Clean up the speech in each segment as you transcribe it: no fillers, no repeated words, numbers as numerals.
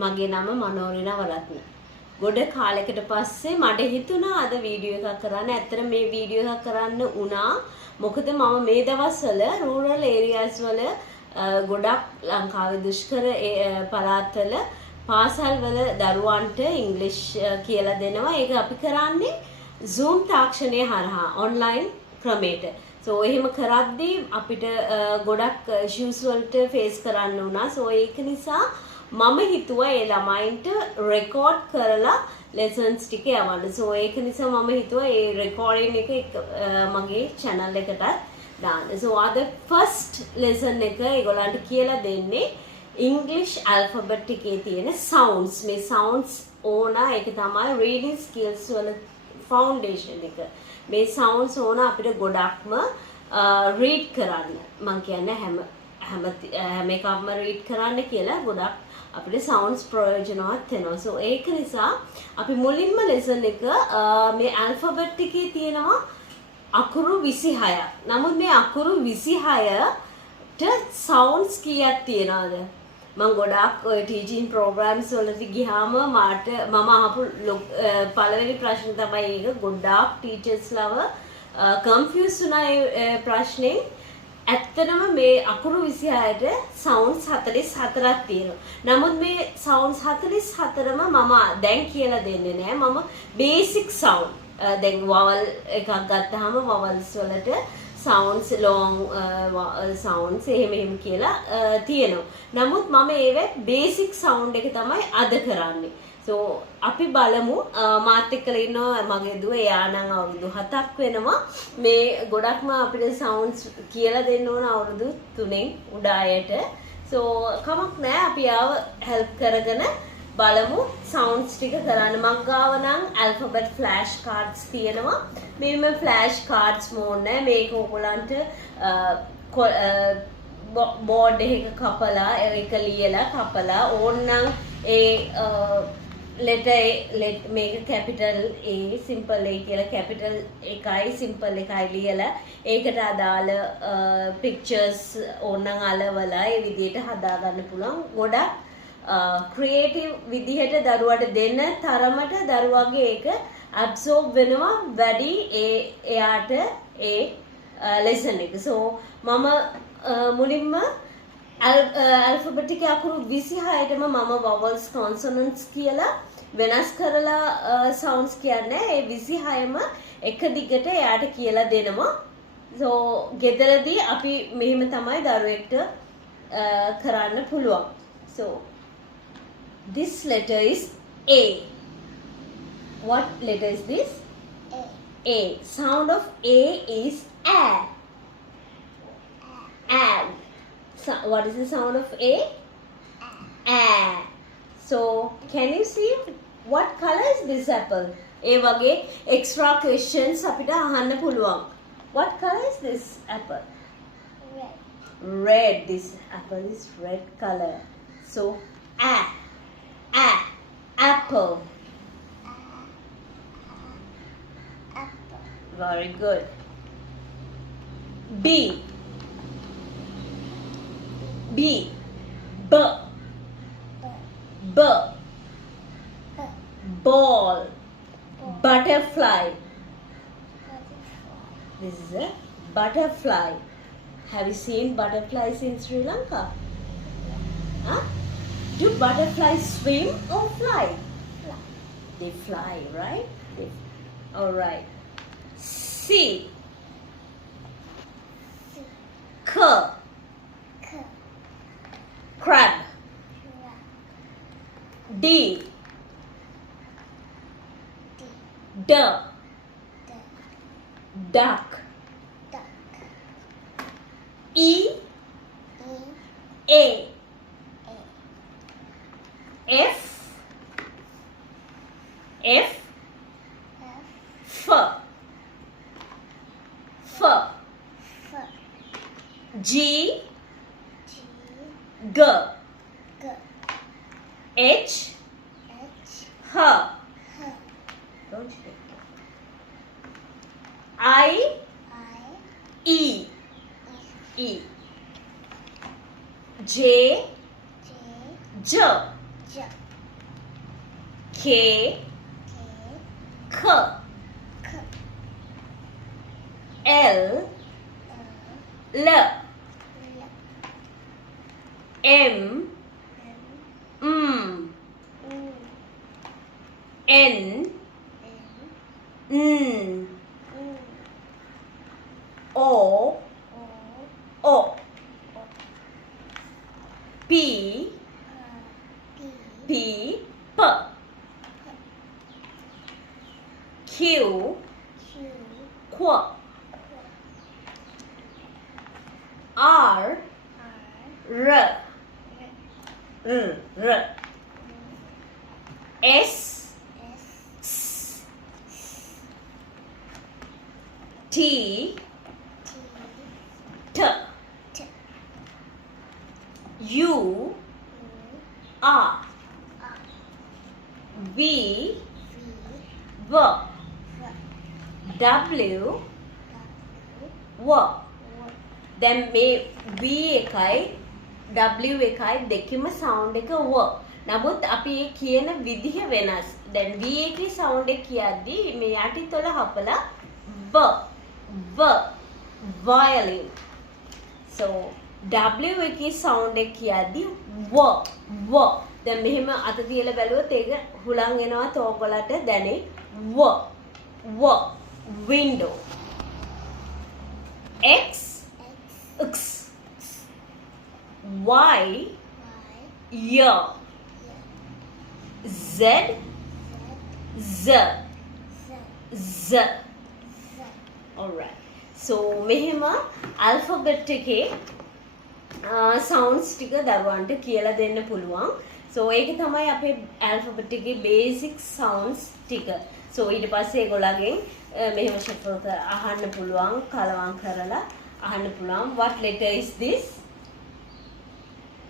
මගේ නම මනෝරි නවරත්න. ගොඩ කාලයකට පස්සේ මට හිතුණා අද වීඩියෝ එකක් කරන්න. ඇත්තට මේ වීඩියෝ එකක් කරන්න වුණා මොකද මම මේ දවස්වල රූරල් ඒරියාස් වල ගොඩක් ලංකාවේ දුෂ්කර පළාත්වල පාසල් වල දරුවන්ට ඉංග්‍රීසි කියලා දෙනවා. ඒක අපි කරන්නේ Zoom තාක්ෂණය හරහා ඔන්ලයින් ක්‍රමයට. So එහෙම කරද්දී අපිට ගොඩක් issues වලට face කරන්න වුණා. So ඒක නිසා මම හිතුවා ඒ ළමයින්ට රෙකෝඩ් කරලා lessons ටික යවන්න. So ඒක නිසා මම හිතුවා ඒ recording එක මගේ channel එකට දාන්න. So අද first lesson එක ඒගොල්ලන්ට කියලා දෙන්නේ English alphabet එකේ තියෙන sounds. මේ sounds ඕන ඒක තමයි reading skills වල foundation එක. මේ sounds ඕන අපිට ගොඩක්ම read කරන්න. මම කියන්නේ හැම එකක්ම read කරන්න කියලා ගොඩක් අපිට sounds ප්‍රයෝජනවත් වෙනවා. So ඒක නිසා අපි මුලින්ම lesson එක මේ alphabet එකේ තියෙනවා අකුරු 26ක්. නමුත් මේ අකුරු 26ට sounds කීයක් තියනවද? මම ගොඩක් ඔය teaching programs වලට ගියාම මම අහපු පළවෙනි ප්‍රශ්නේ තමයි ඒක. ගොඩක් teachers ලව confuse වුණා ඒ ප්‍රශ්නේ. ඇත්තටම මේ අකුරු 26ට sounds 44ක් තියෙනවා. නමුත් මේ sounds 44ම මම දැන් කියලා දෙන්නේ නැහැ. මම basic sound දැන් vowel එකක් ගත්තාම vowels වලට sounds long sounds එහෙම කියලා තියෙනවා. නමුත් මම ඒවේ basic sound එක තමයි අද කරන්නේ. So අපි බලමු මාත් එක්කලා ඉන්නවා මගේ දුව. එයා නම් අවුරුදු 7ක් වෙනවා. මේ ගොඩක්ම අපිට sounds කියලා දෙන්න ඕන අවුරුදු 3න් උඩ අයට. So කමක් නැහැ අපි ආව help කරගෙන බලමු sounds ටික කරන්න. මං ගාව නම් alphabet flash cards තියෙනවා. මේම flash cards මොන්නේ මේක ඔයගලන්ට board එකක කපලා ඒක ලියලා කපලා ඕනනම් ඒ letter මේක capital A simple A කියලා capital එකයි simple එකයි ලියලා ඒකට අදාළ pictures ඕනනම් අලවලා ඒ විදිහට හදා ගන්න පුළුවන්. ගොඩක් ක්‍රියේටිව් විදිහට දරුවට දෙන්න තරමට දරුවගේ ඒක ඇබ්සෝබ් වෙනවා වැඩි එයාට ඒ ලෙසන් එක. So මම මුලින්ම ඇල්ෆබෙට් එකේ අකුරු 26ටම මම vowels consonants කියලා වෙනස් කරලා sounds කියන්නේ. ඒ 26ම එක දිගට එයාට කියලා දෙනවා. So ගෙදරදී අපි මෙහෙම තමයි දරුවෙක්ට කරන්න පුළුවන්. So this letter is A. What letter is this? A. A. Sound of A is A. A. So, what is the sound of A? A. So, can you see what color is this apple? ඒ වගේ extra questions අපිට අහන්න පුළුවන්. What color is this apple? Red. Red. This apple is red color. So, A. A. Apple. Apple. Very good. B. B. B. B. Ball. Butterfly. This is a butterfly. Have you seen butterflies in Sri Lanka? Huh? Do butterflies swim or fly? Fly. They fly, right? All right. C. K. K. Crab. D. D. D. Duck. Duck. E. E. A. A. F. F. F. F. F. F. G. G. G. G. H. H. H. H. Don't you think? I. I. E. E. E. J. J. J. J. K, K, K, K, L, L, L, L, M, M, M, N, N, N, N, N, O, O, O, O, P, P, P, P, Q, Q, Q, R, R, R, R, R, S, S, S, T, T, T, T, U, U, R, R, V, V, W, W, W, W, W. දැන් මේ V එකයි W එකයි දෙකම සවුන්ඩ් එක W. නමුත් අපි ඒ කියන විදිහ වෙනස්. දැන් V එකේ සවුන්ඩ් එක කියද්දි මේ යටිතොල හපලා V, V, violin. So W එකේ සවුන්ඩ් එක කියද්දි W, W. දැන් මෙහෙම අත තියලා බැලුවොත් ඒක හුලං වෙනවා තෝගලට දැනේ W, W, window. X, X, X, Y, Y, Y, Z, Z, Z, Z, Z. Z. Alright. So මෙහෙම alphabet එකේ sounds ටික දරුවන්ට කියලා දෙන්න පුළුවන්. So ඒක තමයි අපේ alphabet එකේ basic sounds ටික. So ඊට පස්සේ ඒගොල්ලන්ගෙන් මෙහෙම shuffle අහන්න පුළුවන්, කලවම් කරලා අහන්න පුළුවන්. What letter is this?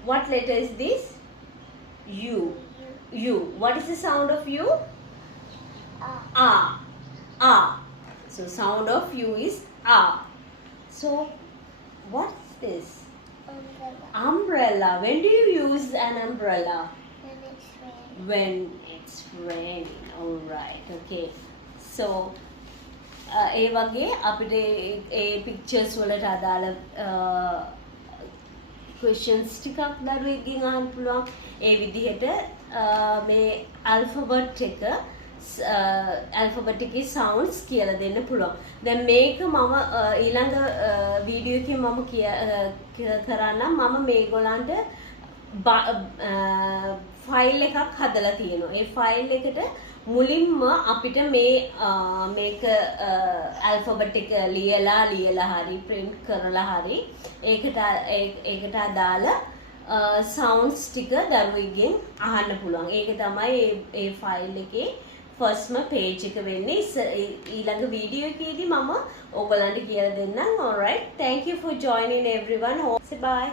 What letter is this? U. U. What is the sound of U? R, A. A. So sound of U is A. So what's this? umbrella, Umbrella. When do you use an umbrella? when it's raining, When it's raining. Alright. Okay. So ඒ වගේ අපිට ඒ pictures වලට අදාළ questions ටිකක් දරුවෙක්ගෙන් අහන්න පුළුවන්. ඒ විදිහට මේ alphabet එක alphabet එකේ sounds කියලා දෙන්න පුළුවන්. දැන් මේක මම ඊළඟ වීඩියෝ එකේ මම කරන්නම්. මම මේගොල්ලන්ට ෆයිල් එකක් හදලා තියෙනවා. ඒ ෆයිල් එකට මුලින්ම අපිට මේක alphabet එක ලියලා හරි print කරලා හරි ඒකට අදාළ sounds ටික දරුවෙක්ගෙන් අහන්න පුළුවන්. ඒක තමයි ඒ ෆයිල් එකේ ෆස්ම පේජ් එක වෙන්නේ. ඊළඟ වීඩියෝ එකේදී මම ඔයගලන්ට කියලා දෙන්නම්. Alright. Thank you for joining everyone. Bye.